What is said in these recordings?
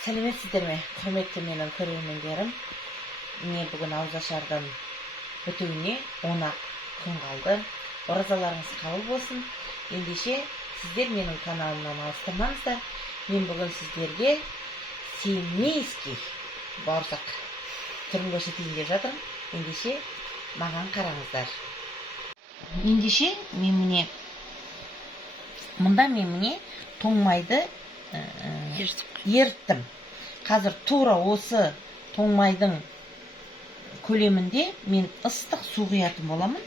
Сәлеметсіздер ме, құрметті менің көрермендерім. Мен бүгін ауызашардың бітуіне 10-ақ күн қалды. Оразаларыңыз қабыл болсын. Ендеше сіздер менің каналымнан алыстамаңыздар. Мен бүгін сіздерге семейский бауырсақ түрін көрсетейін деп жатырмын. Ендеше маған қараңыздар. Ендеше мұнда мен тоңмайды ерттім. Қазір тура осы тоңмайдың көлемінде мен ыстық су құятын боламын.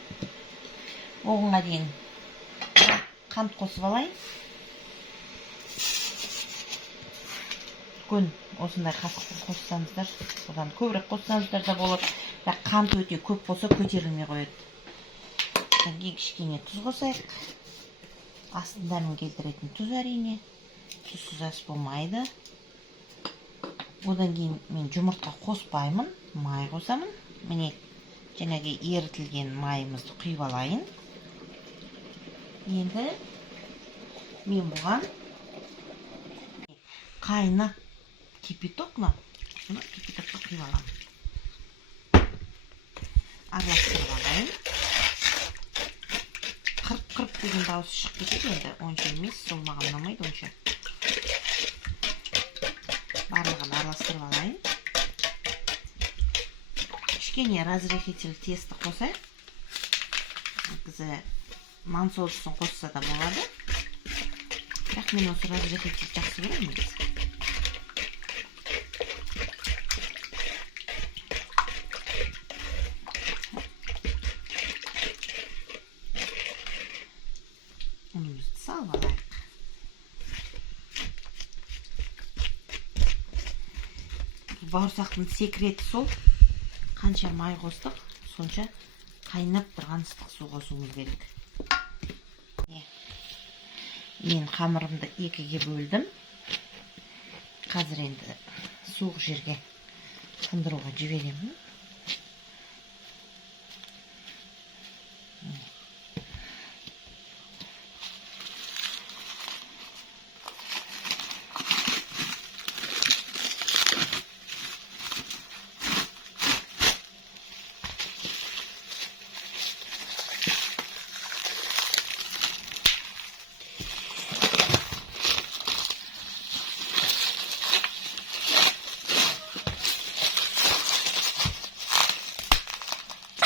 Оғынға дейін қант қосып алайын. Күн осындай қасықпен қоссаңыздар, одан көбірек қоссаңыздар да болады. Қант өте көп болса көтерілмей қояды. Одан кейін кішкене тұз қосайық. Астын дәмін келтіретін тұз әрине. Тұзсыз ас болмайды. Одан кейін мен жұмыртқа қоспаймын, май қосамын. Міне жаңағы ерітілген майымызды құйып алайын. Енді мен бұған қайнақ кипяток, бұны кипятокқа құйып аламын. Араластырып алайын. Қырып деген дауысы шығып кетеді, енді онша емес, сол маған ұнамайды онша. Барлығын араластырып алайын. Кішкене разрыхитель тесті қосайық. Негізі нан соусын қосса да болады. Бірақ мен осы разрыхитель жақсы көремін негізі. Ұнымызды салып алайық. Бауырсақтың секреті сол. Қанша май қостық, сонша қайнап тұрған ыстық су қосуымыз керек. Мен қамырымды екіге бөлдім. Қазір енді суық жерге тындыруға жіберемін.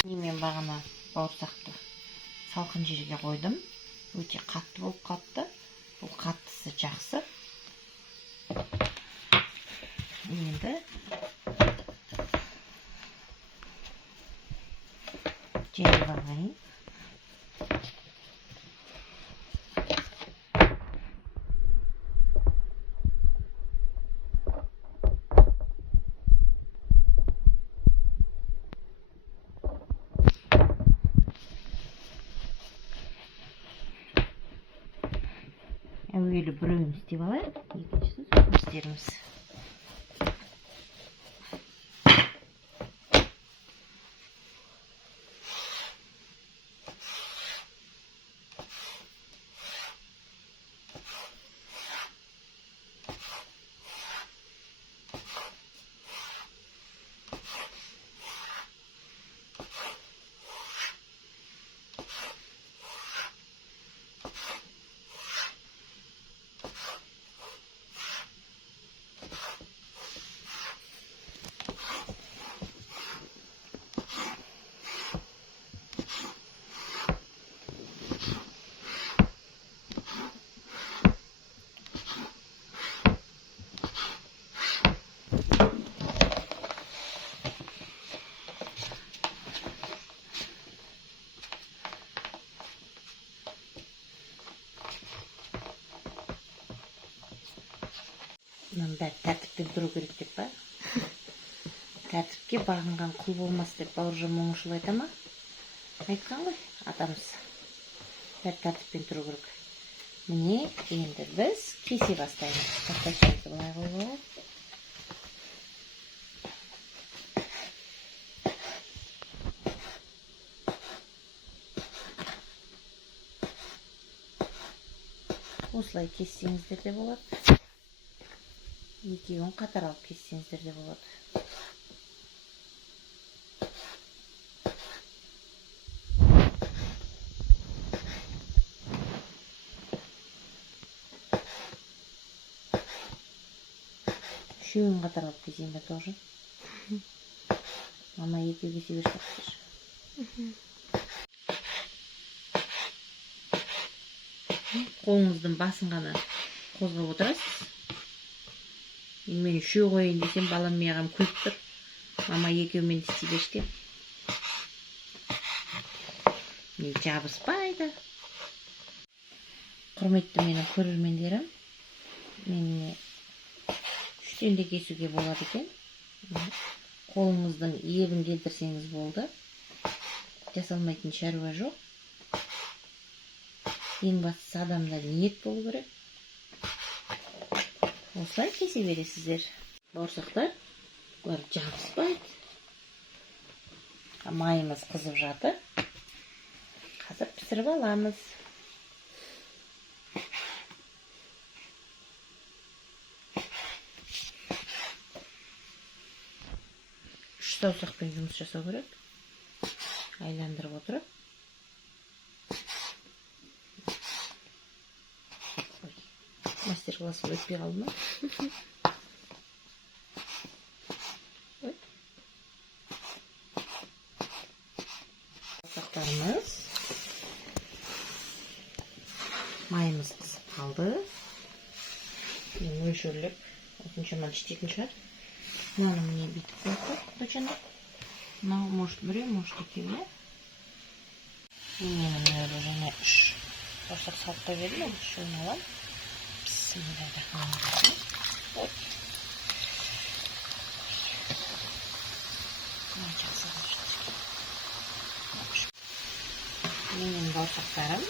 Мен бағана бауырсақты салқын жерге қойдым. Өте қатты болып қатты. Бұл қаттысы жақсы. Енді жайып алайын. Әуелі біреуін істеп алайық, екіншісін сосын істеріміз. Бәрі тәртіппен тұру керек деп па? Тәртіпке бағынған құл болмас деп Бауыржан Момышұлы айта ма? Айтқан ғой атамыз. Бәрі тәртіппен тұру керек. Міне енді біз кесе бастаймыз. Тақтайшамызды былай қойып алайық. осылай кессеңіздер де болады. Екеуін қатар алып кессеңіздер де болады. Үшеуін қатар алып кесейін бе тоже? Мама екеу кесе берші. Қолыңыздың басын ғана қозғап отырасыз. Мен үшеу қойын десем, балам маған күліп тұр. Мама екеумен істей берші деп. Мен жабыспайды. Құрметті менің көрермендерім, мен үштен де кесуге болады екен. Қолыңыздың ебін келтірсеңіз болды. Жасалмайтын шаруа жоқ. Ең бастысы адамда ниет болу керек. Осылай кесе бересіздер. Бауырсақтар олар жабыспайды. Майымыз қызып жатыр. Қазір пісіріп аламыз. Үш саусақпен жұмыс жасау керек. Айландырып отырып. Мастер-классым өтпей қалды ма? Саусақтарымыз. Майымыз қызып қалды. Мен мөлшерлеп осыншама істейтін шығар. Мынаны міне бүйтіп қойып дочаны. Мынау может біреу, может екеуі. Мен мына және үш бауырсақ салып қойып едім, ол үшеуін аламын. Bismillahirrahmanirrahim. Менің бауырсақтарым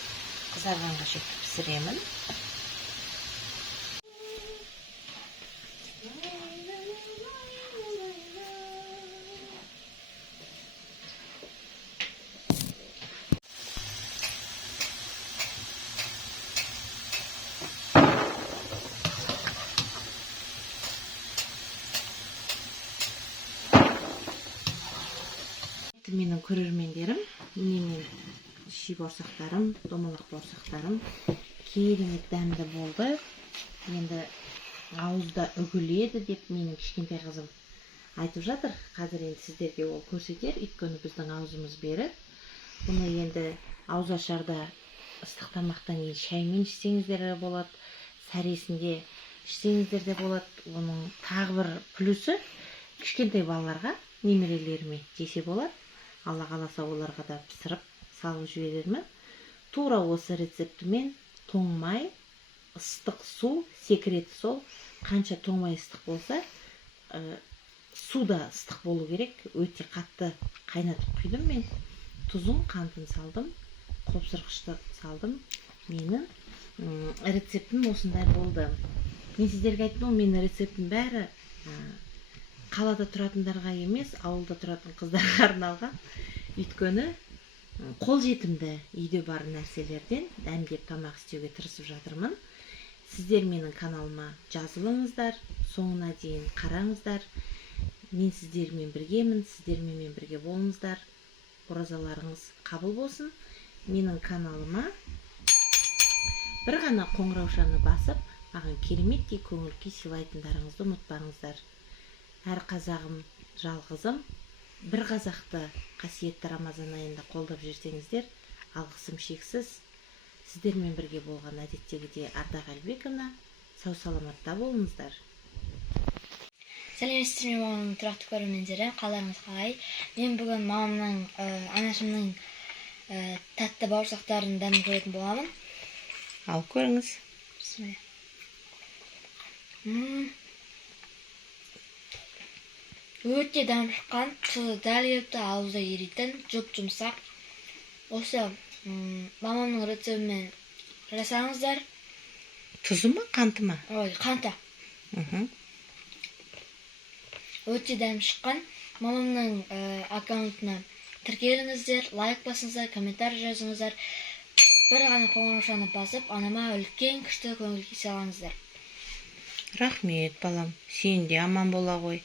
қызарғанға шейін пісіремін. Менің көрермендерім, мен ши бауырсақтарым, домалақ бауырсақтарым керемет дәмді болды. Енді ауызда үгіледі деп менің кішкентай қызым айтып жатыр. Қазір енді сіздерге ол көрсетер, өйткені біздің аузымыз берік. Бұны енді ауызашарда ыстық тамақтан кейін шаймен ішсеңіздер де болады, сәресінде ішсеңіздер де болады. Оның тағы бір плюсы кішкентай балаларға, немерелеріме жесе болады. Алла қаласа оларға да пісіріп салып жіберермін. Тура осы рецептімен тоңмай, ыстық су, секреті сол, қанша тоңмай ыстық болса, суда ыстық болу керек. Өте қатты қайнатып құйдым мен. Тұзын, қантын салдым, қопсырғышты салдым. Менің рецептім осындай болды. Мен сіздерге айттым, менің рецептім бәрі қалада тұратындарға емес, ауылда тұратын қыздарға арналған. Өйткені қолжетімді үйде бар нәрселерден дәмдеп тамақ істеуге тырысып жатырмын. Сіздер менің каналыма жазылыңыздар, соңына дейін қараңыздар. Мен сіздермен біргемін, сіздермен бірге болыңыздар. Оразаларыңыз қабыл болсын. Менің каналыма бір ғана қоңыраушаны басып, маған кереметтей көңіл күй сыйлайтындарыңызды ұмытпаңыздар. Әр қазағым жалғызым, бір қазақты қасиетті Рамазан айында қолдап жүрсеңіздер, алғысым шексіз. Сіздермен бірге болған әдеттегідей Ардақ Әлбековна, сау саламатта болыңыздар. Сәлеметсіздер ме мамамның тұрақты көрермендері, қалдарыңыз қалай? Мен бүгін мамамның, анашымның тәтті бауырсақтарын дәмін көретін боламын. Ал көріңіз. Өте дәм шыққан, тұзы дәл келіпті, ауызда еритін, жұп-жұмсақ. Осы мамамның рецептімен жасаңыздар. Тұзы ма, қанты ма? Ой, қанты. Өте дәм шыққан. Мамамның аккаунтына тіркеліңіздер, лайк басыңыздар, комментарий жазыңыздар. Бір ғана қоңыраушаны басып, анама үлкен күшті көңіл күй сыйлаңыздар. Рахмет, балам. Сен де аман бола ғой.